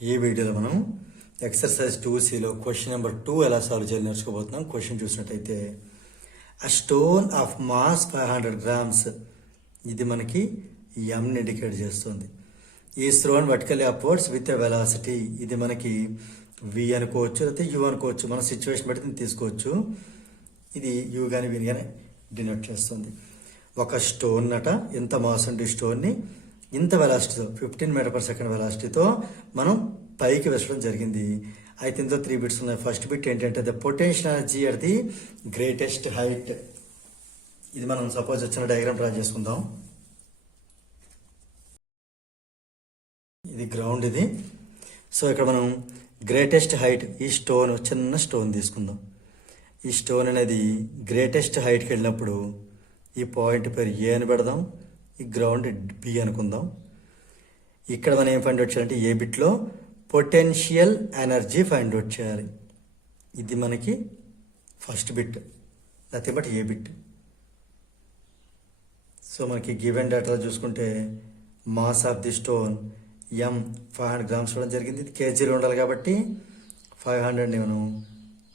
ఈ వీడియోలో మనం ఎక్సర్సైజ్ 2Cలో క్వశ్చన్ నెంబర్ 2 ఎలా సాల్వ్ చేయాలి నేర్చుకోబోతున్నాం. క్వశ్చన్ చూసినట్టయితే a stone of mass 500 grams, ఇది మనకి ఎంని ఇండికేట్ చేస్తుంది. ఈ thrown vertically upwards with a velocity, ఇది మనకి వి అనుకోవచ్చు లేకపోతే యూ అనుకోవచ్చు, మన సిచ్యువేషన్ బట్టి తీసుకోవచ్చు. ఇది యూ కానీ విని కానీ డినోట్ చేస్తుంది. ఒక స్టోన్ అట ఇంత మాస్ ఉండే స్టోన్ని ఇంత వెలాసిటీతో 15 meter/second వెలాసిటీతో మనం పైకి వెసడం జరిగింది. అయితే ఇందులో 3 బిట్స్ ఉన్నాయి. ఫస్ట్ బిట్ ఏంటంటే the potential energy at the greatest height. ఇది మనం సపోజ్ వచ్చిన డయాగ్రామ్ డ్రా చేసుకుందాం. ఇది గ్రౌండ్ ఇది. సో ఇక్కడ మనం గ్రేటెస్ట్ హైట్, ఈ స్టోన్ చిన్న స్టోన్ తీసుకుందాం. ఈ స్టోన్ అనేది గ్రేటెస్ట్ హైట్కి వెళ్ళినప్పుడు ఈ పాయింట్ పేరు ఏ అని పెడదాం, ఈ గ్రౌండ్ బి అనుకుందాం. ఇక్కడ మనం ఏం ఫైండ్ అవుట్ చేయాలంటే ఏ బిట్లో పొటెన్షియల్ ఎనర్జీ ఫైండ్ అవుట్ చేయాలి. ఇది మనకి first bit, nothing but A bit. So మనకి గివెన్ డేటాలో చూసుకుంటే mass of the stone M 500 grams ఇవ్వడం జరిగింది. ఇది కేజీలో ఉండాలి కాబట్టి 500ని మనం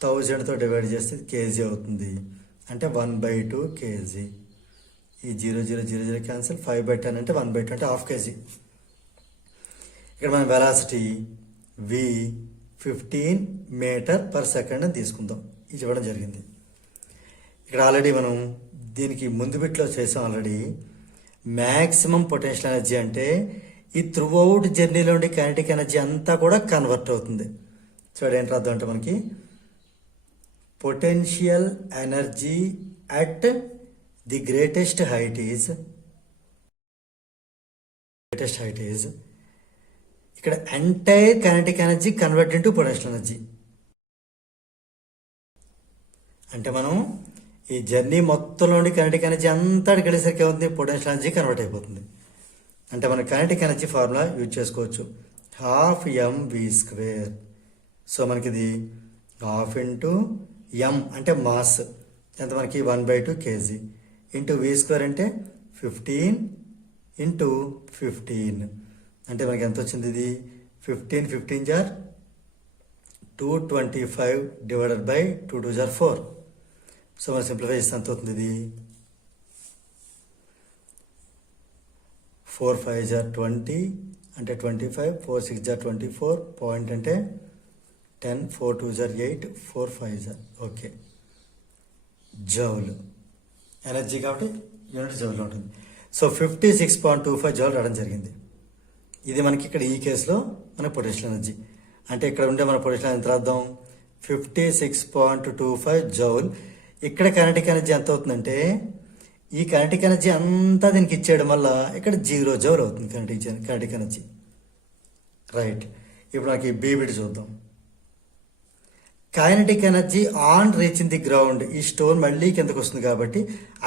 1000తో డివైడ్ చేస్తే కేజీ అవుతుంది. అంటే 1/2 kg. ఈ 0 క్యాన్సిల్, 5/10 అంటే 1/2 అంటే ½ kg. ఇక్కడ మన వెలాసిటీ v 15 meter/second తీసుకుందాం. ఇది ఇవ్వడం జరిగింది. ఇక్కడ ఆల్రెడీ మనం దీనికి ముందు బిట్లో చేసాం ఆల్రెడీ. మ్యాక్సిమం పొటెన్షియల్ ఎనర్జీ అంటే ఈ త్రూ అవుట్ జర్నీలో ఉండే కైనెటిక్ ఎనర్జీ అంతా కూడా కన్వర్ట్ అవుతుంది. చూడండి ఏంటి అర్థం అంటే మనకి potential energy at the greatest height is ఇక్కడ entire kinetic energy convert into potential energy. అంటే మనం ఈ జర్నీ మొత్తంలో ఉండి కైనెటిక్ ఎనర్జీ అంతా కలిసరికి ఏమవుతుంది, పొటెన్షియల్ ఎనర్జీ కన్వర్ట్ అయిపోతుంది. అంటే మన కైనెటిక్ ఎనర్జీ ఫార్ములా యూజ్ చేసుకోవచ్చు, ½ mv². సో మనకి ఇది ½ ఇంటూ ఎం అంటే మాస్ ఎంత మనకి 1/2 kg ఇంటూ v² అంటే 15 ఇంటూ 15 అంటే మనకి ఎంత వచ్చింది, ఇది 15 జార్ 225 డివైడెడ్ బై 2 2 జార్ 4. సో మనం సింప్లిఫై చేస్తే ఎంత అవుతుంది, ఇది 4 5 జార్ 20 అంటే 25, 4 6 జార్ 24, పాయింట్ అంటే 10, 4 2 జార్ 8, 4 5 జార్ ఓకే జౌల్ ఎనర్జీ కాబట్టి యూనిట్ జౌల్లో ఉంటుంది. సో 56.25 జౌల్ రావడం జరిగింది. ఇది మనకి ఇక్కడ ఈ కేసులో మన పొటెన్షియల్ ఎనర్జీ. అంటే ఇక్కడ ఉండే మన పొటెన్షియల్ ఎంత రాద్దాం, 56.25 జౌల్. ఇక్కడ కైనెటిక్ ఎనర్జీ ఎంత అవుతుందంటే ఈ కైనెటిక్ ఎనర్జీ అంతా దీనికి ఇచ్చేయడం వల్ల ఇక్కడ 0 జౌల్ అవుతుంది కైనెటిక్ ఎనర్జీ. రైట్, ఇప్పుడు నాకు ఈ బీ బిట్ చూద్దాం. Kinetic energy on reaching the ground, ఈ స్టోన్ మళ్ళీ కిందకు వస్తుంది కాబట్టి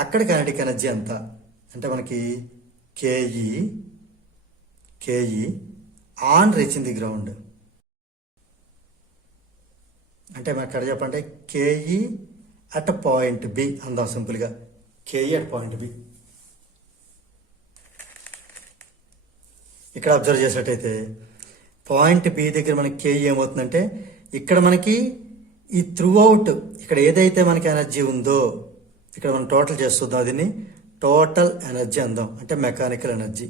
అక్కడ కైనెటిక్ ఎనర్జీ ఎంత అంటే మనకి KE on reaching the ground. అంటే మనకి అక్కడ చెప్పంటే కేఈ అట్ పాయింట్ బి అందాం సింపుల్గా, కేఈ అట్ పాయింట్ బి. ఇక్కడ అబ్జర్వ్ చేసినట్టయితే పాయింట్ బి దగ్గర మనకి కేఈ ఏమవుతుందంటే ఇక్కడ మనకి ఈ త్రూ అవుట్ ఇక్కడ ఏదైతే మనకి ఎనర్జీ ఉందో ఇక్కడ మనం టోటల్ చేస్తున్నాం, దీన్ని టోటల్ ఎనర్జీ అందాం. అంటే mechanical energy,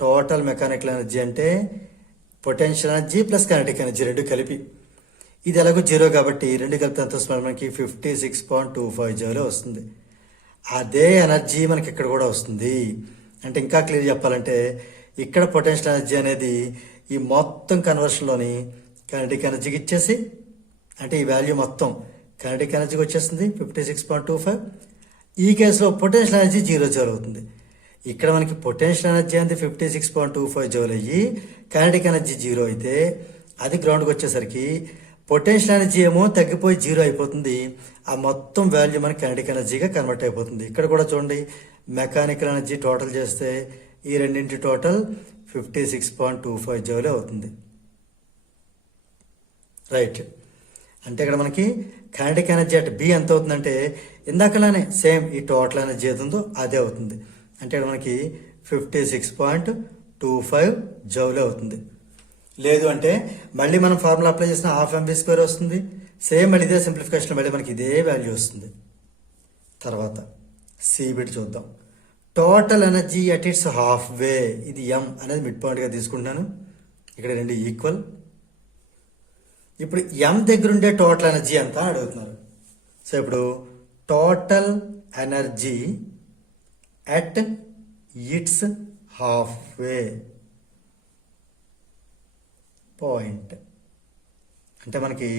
total mechanical energy అంటే potential energy plus kinetic energy రెండు కలిపి. ఇది ఎలాగో 0 కాబట్టి రెండు కలిపి ఎంత వస్తుంది మనకి 56.25 జౌలే వస్తుంది. అదే ఎనర్జీ మనకి ఇక్కడ కూడా వస్తుంది. అంటే ఇంకా క్లియర్ చెప్పాలంటే ఇక్కడ పొటెన్షియల్ ఎనర్జీ అనేది ఈ మొత్తం కన్వర్షన్లోని కైనెటిక్ ఎనర్జీకి ఇచ్చేసి, అంటే ఈ వాల్యూ మొత్తం కైనెటిక్ ఎనర్జీకి వచ్చేస్తుంది 56.25. ఈ కేసులో పొటెన్షియల్ ఎనర్జీ 0 జౌల్ అవుతుంది. ఇక్కడ మనకి పొటెన్షియల్ ఎనర్జీ అనేది 56.25 జౌల్ అయ్యి కైనెటిక్ ఎనర్జీ 0 అయితే అది గ్రౌండ్కి వచ్చేసరికి పొటెన్షియల్ ఎనర్జీ ఏమో తగ్గిపోయి 0 అయిపోతుంది. ఆ మొత్తం వాల్యూ మనకి కైనెటిక్ ఎనర్జీగా కన్వర్ట్ అయిపోతుంది. ఇక్కడ కూడా చూడండి మెకానికల్ ఎనర్జీ టోటల్ చేస్తే ఈ రెండింటి టోటల్ 56.25 జౌలే అవుతుంది. రైట్, అంటే ఇక్కడ మనకి కైనెటిక్ ఎనర్జీ అట్ బి ఎంత అవుతుందంటే ఇందాకలానే సేమ్ ఈ టోటల్ ఎనర్జీ అవుతుందో అదే అవుతుంది. అంటే ఇక్కడ మనకి 56.25 జౌలే అవుతుంది. లేదు అంటే మళ్ళీ మనం ఫార్ములా అప్లై చేసిన హాఫ్ ఎంబీ స్క్వేర్ వస్తుంది. సేమ్ మళ్ళీ ఇదే సింప్లిఫికేషన్ మళ్ళీ మనకి ఇదే వాల్యూ వస్తుంది. తర్వాత సి బిట్ చూద్దాం. Total energy at its half వే, ఇది ఎం అనేది మిడ్ పాయింట్గా తీసుకుంటున్నాను. ఇక్కడ రెండు ఈక్వల్. ఇప్పుడు ఎం దగ్గర ఉండే టోటల్ ఎనర్జీ ఎంత అడుగుతున్నారు. సో ఇప్పుడు total energy at its half way point అంటే మనకి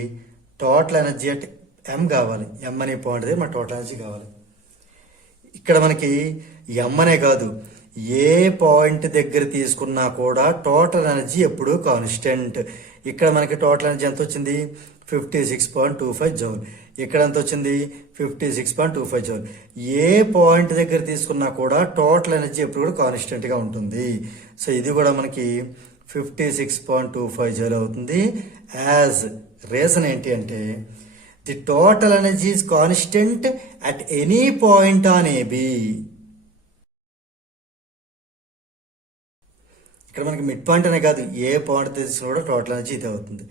టోటల్ ఎనర్జీ అట్ ఎం కావాలి. ఎం అనే పాయింట్ దగ్గర మన టోటల్ ఎనర్జీ కావాలి. ఇక్కడ మనకి ఎం అనే కాదు, ఏ పాయింట్ దగ్గర తీసుకున్నా కూడా టోటల్ ఎనర్జీ ఎప్పుడూ కాన్స్టెంట్. ఇక్కడ మనకి టోటల్ ఎనర్జీ ఎంత వచ్చింది, 56.25 జౌల్. ఇక్కడ ఎంత వచ్చింది, 56.25 జౌల్. ఏ పాయింట్ దగ్గర తీసుకున్నా కూడా టోటల్ ఎనర్జీ ఎప్పుడు కూడా కాన్స్టెంట్గా ఉంటుంది. సో ఇది కూడా మనకి 56.25 జౌల్ అవుతుంది. యాజ్ రీజన్ ఏంటి అంటే the total energy is constant at any point on AB. ఇక్కడ మనకి మిడ్ పాయింట్ అనే కాదు, ఏ పాయింట్ తీసుకున్నా కూడా టోటల్ ఎనర్జీ ఇదే అవుతుంది.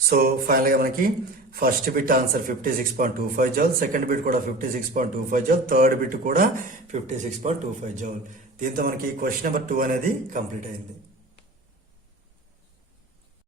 సో ఫైనల్గా మనకి first bit answer 56.25 joule, second bit కూడా 56.25 జౌల్, థర్డ్ బిట్ కూడా 56.25 జౌల్. దీంతో మనకి క్వశ్చన్ నెంబర్ 2 అనేది కంప్లీట్ అయింది.